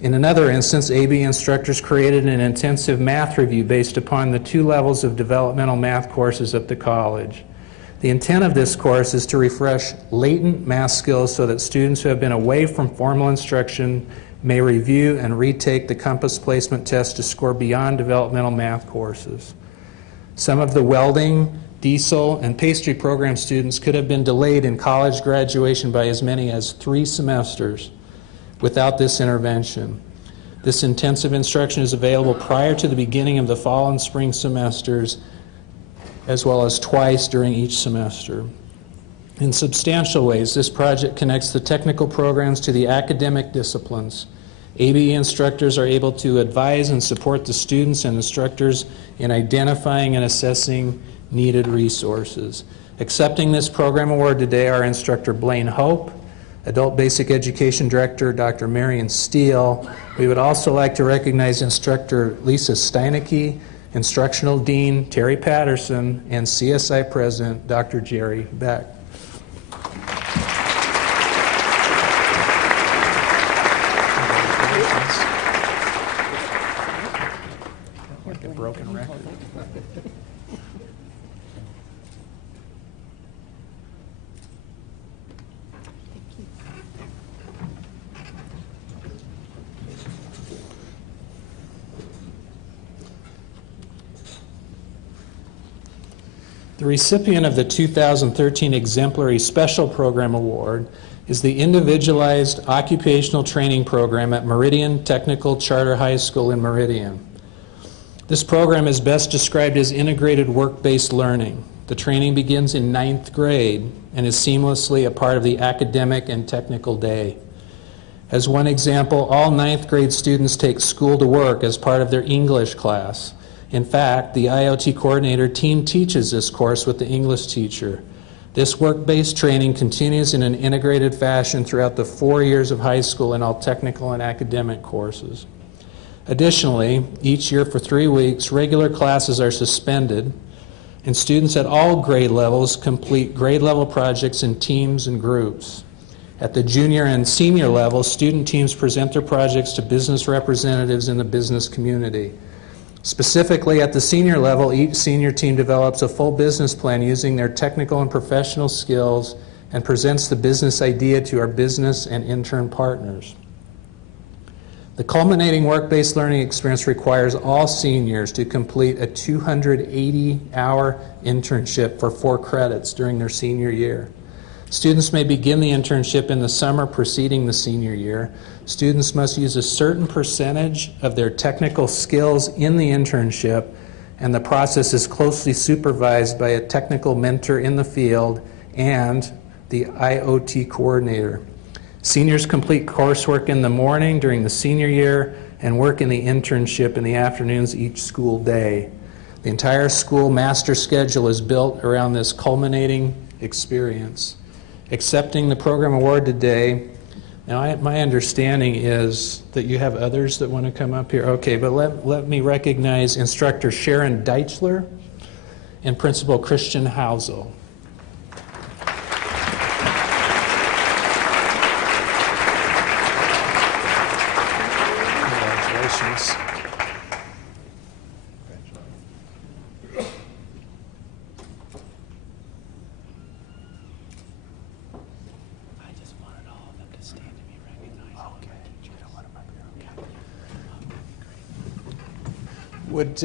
In another instance, AB instructors created an intensive math review based upon the 2 levels of developmental math courses at the college. The intent of this course is to refresh latent math skills so that students who have been away from formal instruction may review and retake the compass placement test to score beyond developmental math courses. Some of the welding, diesel, and pastry program students could have been delayed in college graduation by as many as 3 semesters without this intervention. This intensive instruction is available prior to the beginning of the fall and spring semesters, as well as twice during each semester. In substantial ways, this project connects the technical programs to the academic disciplines. ABE instructors are able to advise and support the students and instructors in identifying and assessing needed resources. Accepting this program award today are instructor Blaine Hope, Adult Basic Education Director Dr. Marion Steele. We would also like to recognize instructor Lisa Steinecke, Instructional Dean Terry Patterson, and CSI President Dr. Jerry Beck. Like a broken record. The recipient of the 2013 Exemplary Special Program Award is the Individualized Occupational Training Program at Meridian Technical Charter High School in Meridian. This program is best described as integrated work-based learning. The training begins in 9th grade and is seamlessly a part of the academic and technical day. As one example, all 9th grade students take School to Work as part of their English class. In fact, the IoT coordinator team teaches this course with the English teacher. This work-based training continues in an integrated fashion throughout the 4 years of high school in all technical and academic courses. Additionally, each year for 3 weeks, regular classes are suspended, and students at all grade levels complete grade level projects in teams and groups. At the junior and senior level, student teams present their projects to business representatives in the business community. Specifically, at the senior level, each senior team develops a full business plan using their technical and professional skills and presents the business idea to our business and intern partners. The culminating work-based learning experience requires all seniors to complete a 280-hour internship for 4 credits during their senior year. Students may begin the internship in the summer preceding the senior year. Students must use a certain percentage of their technical skills in the internship, and the process is closely supervised by a technical mentor in the field and the IoT coordinator. Seniors complete coursework in the morning during the senior year and work in the internship in the afternoons each school day. The entire school master schedule is built around this culminating experience. Accepting the program award today, now my understanding is that you have others that want to come up here. Okay, but let me recognize instructor Sharon Deichler and Principal Christian Housel. Congratulations. Would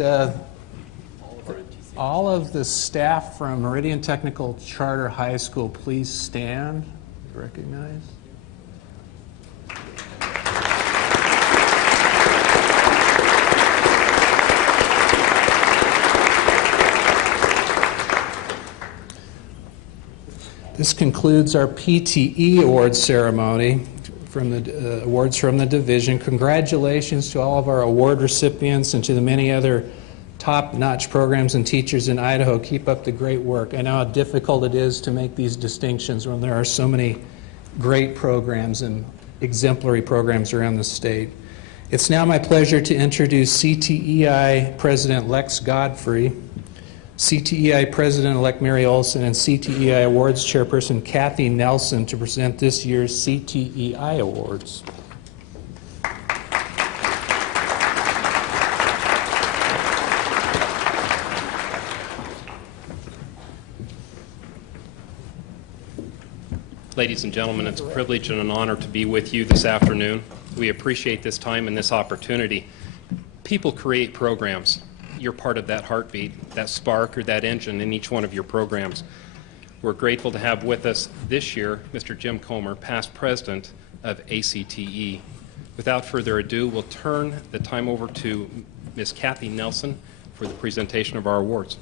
all of the staff from Meridian Technical Charter High School please stand? Recognize. This concludes our PTE awards ceremony. From the awards from the division. Congratulations to all of our award recipients and to the many other top-notch programs and teachers in Idaho. Keep up the great work. I know how difficult it is to make these distinctions when there are so many great programs and exemplary programs around the state. It's now my pleasure to introduce CTEI President Lex Godfrey, CTEI President-elect Mary Olson, and CTEI Awards Chairperson Kathy Nelson to present this year's CTEI Awards. Ladies and gentlemen, it's a privilege and an honor to be with you this afternoon. We appreciate this time and this opportunity. People create programs. You're part of that heartbeat, that spark, or that engine in each one of your programs. We're grateful to have with us this year Mr. Jim Comer, past president of ACTE. Without further ado, we'll turn the time over to Ms. Kathy Nelson for the presentation of our awards.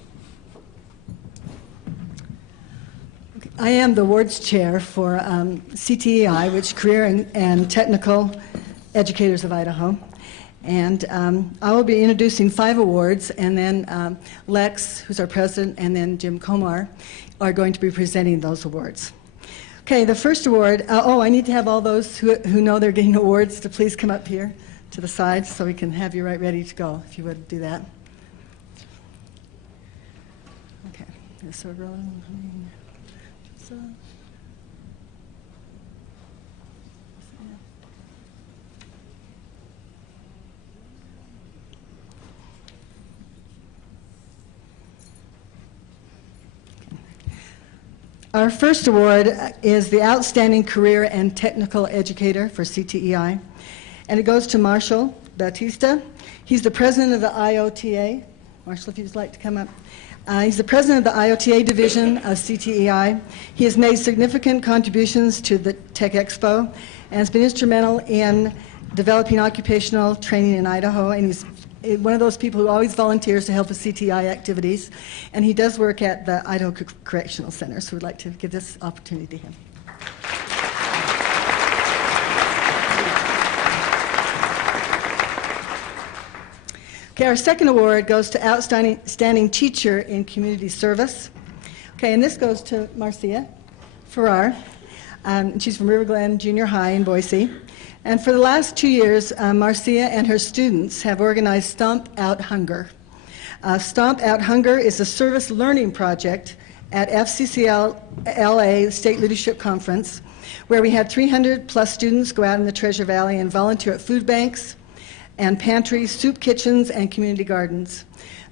I am the awards chair for CTEI, which Career and Technical Educators of Idaho. And I will be introducing 5 awards, and then Lex, who's our president, and then Jim Komar are going to be presenting those awards. Okay, the first award, I need to have all those who know they're getting awards to please come up here to the side so we can have you right ready to go, if you would do that. Okay, so our first award is the Outstanding Career and Technical Educator for CTEI, and it goes to Marshall Bautista. He's the president of the IOTA. Marshall, if you'd like to come up. He's the president of the IOTA division of CTEI. He has made significant contributions to the Tech Expo and has been instrumental in developing occupational training in Idaho, and he's one of those people who always volunteers to help with CTI activities, and he does work at the Idaho Correctional Center, so we'd like to give this opportunity to him. Okay, our second award goes to Outstanding Teacher in Community Service. Okay, and this goes to Marcia Farrar. She's from River Glen Junior High in Boise. And for the last 2 years, Marcia and her students have organized Stomp Out Hunger. Stomp Out Hunger is a service learning project at FCCL LA State Leadership Conference, where we had 300 plus students go out in the Treasure Valley and volunteer at food banks and pantries, soup kitchens, and community gardens.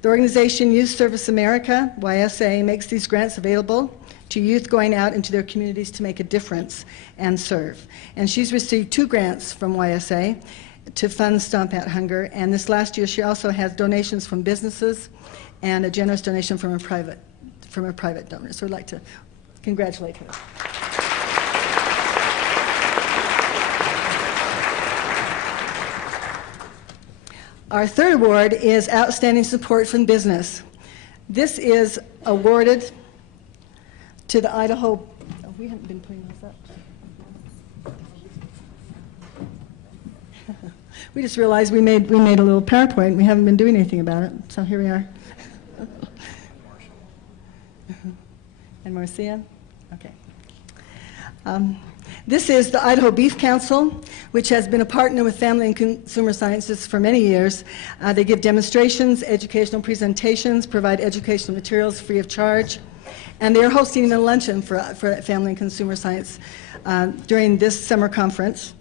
The organization Youth Service America, YSA, makes these grants available to youth going out into their communities to make a difference and serve. And she's received 2 grants from YSA to fund Stomp Out Hunger, and this last year she also has donations from businesses and a generous donation from a private donor. So I'd like to congratulate her. Our third award is Outstanding Support from Business. This is awarded to the Idaho, we haven't been putting this up. We just realized we made a little PowerPoint and we haven't been doing anything about it, so here we are. And Marcia? Okay. This is the Idaho Beef Council, which has been a partner with Family and Consumer Sciences for many years. They give demonstrations, educational presentations, provide educational materials free of charge. And they are hosting a luncheon for Family and Consumer Science during this summer conference.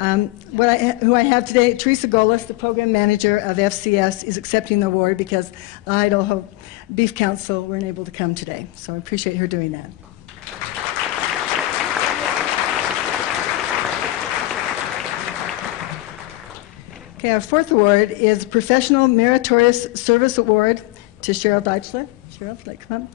Who I have today, Teresa Golis, the program manager of FCS, is accepting the award because the Idaho Beef Council weren't able to come today. So I appreciate her doing that. Okay, our fourth award is Professional Meritorious Service Award to Cheryl Deichler. Cheryl, would you like to come up?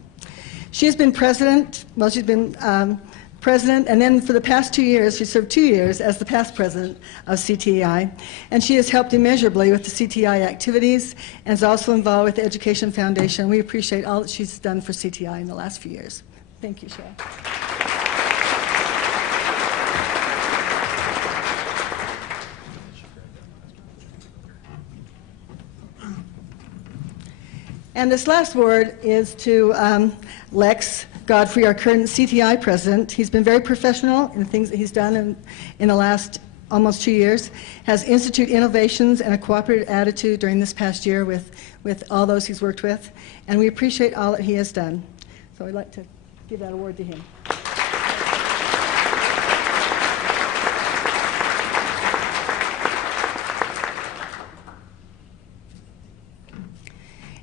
She's been president, president, and then for the past 2 years, she served 2 years as the past president of CTEI, and she has helped immeasurably with the CTEI activities and is also involved with the Education Foundation. We appreciate all that she's done for CTEI in the last few years. Thank you, Cheryl. And this last award is to Lex Godfrey, our current CTI president. He's been very professional in the things that he's done in the last almost 2 years, has institute innovations and a cooperative attitude during this past year with all those he's worked with, and we appreciate all that he has done. So I'd like to give that award to him.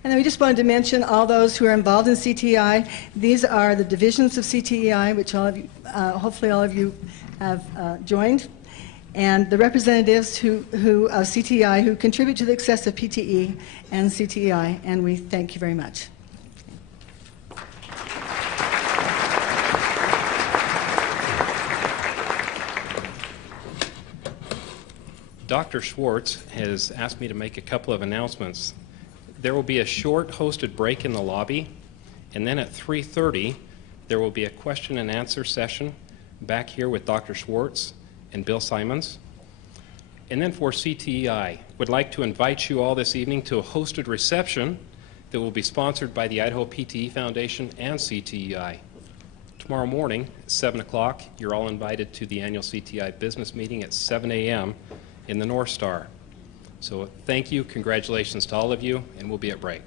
And then we just wanted to mention all those who are involved in CTEI. These are the divisions of CTEI, which all of you, hopefully all of you have joined, and the representatives of CTEI who contribute to the success of PTE and CTEI, and we thank you very much. Dr. Schwartz has asked me to make a couple of announcements. There will be a short hosted break in the lobby, and then at 3:30 there will be a question and answer session back here with Dr. Schwartz and Bill Simons. And then for CTEI, would like to invite you all this evening to a hosted reception that will be sponsored by the Idaho PTE Foundation and CTEI. Tomorrow morning at 7 o'clock, you're all invited to the annual CTEI business meeting at 7 a.m. in the North Star. So thank you, congratulations to all of you, and we'll be at break.